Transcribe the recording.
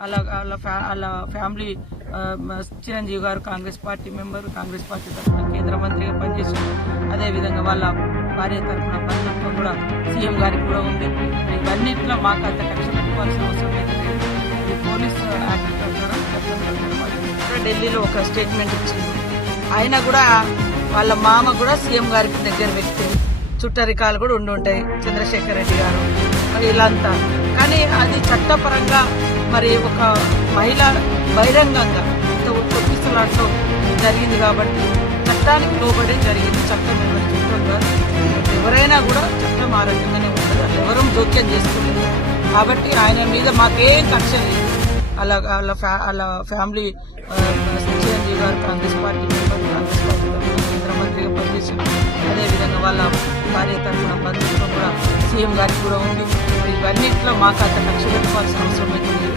వాళ్ళ వాళ్ళ ఫ్యా- వాళ్ళ family Chiranjeevi garu Congress party member Congress party తరఫున కేంద్ర మంత్రిగా పనిచేశారు. అదేవిధంగా వాళ్ళ భార్య తరఫున బంధుత్వం కూడా సీఎం గారికి కూడా ఉంది. ఇవన్నింటిలో మాకు అంత కక్ష పెట్టుకోవాల్సిన అవసరం అయితే లేదు. పోలీస్ యాక్ట్ ప్రకారం ఢిల్లీలో ఒక స్టేట్మెంట్ ఇచ్చింది ఆయన కూడా వాళ్ళ మామ కూడా సీఎం గారికి దగ్గర వ్యక్తి. చుట్టరికాలు కూడా ఉండి ఉంటాయి. చంద్రశేఖర్ రెడ్డి గారు. మరి ఇలాంతా కానీ అది చట్టపరంగా మరి ఒక మహిళ బహిరంగంగా ఇంత తొక్కిసలాట్లో జరిగింది కాబట్టి చట్టానికి లోబడి జరిగింది. చట్టం ఎవరి ఎవరైనా కూడా చట్టం ఆరోగ్యంగానే ఉంటుంది వాళ్ళు ఎవరూ జోక్యం చేసుకోలేదు. కాబట్టి ఆయన మీద మాకేం కక్ష లేదు అలా వాళ్ళ ఫ్యా- వాళ్ళ family Chiranjeevi garu Congress party member Congress party కేంద్ర మంత్రిగా పనిచేశారు అదేవిధంగా వాళ్ళ భార్య తరఫున బంధువులు కూడా సీఎం గారికి కూడా ఉంది మరి ఇవన్నింటిలో మాకు అంత కక్ష పెట్టుకోవాల్సిన అవసరం అయితే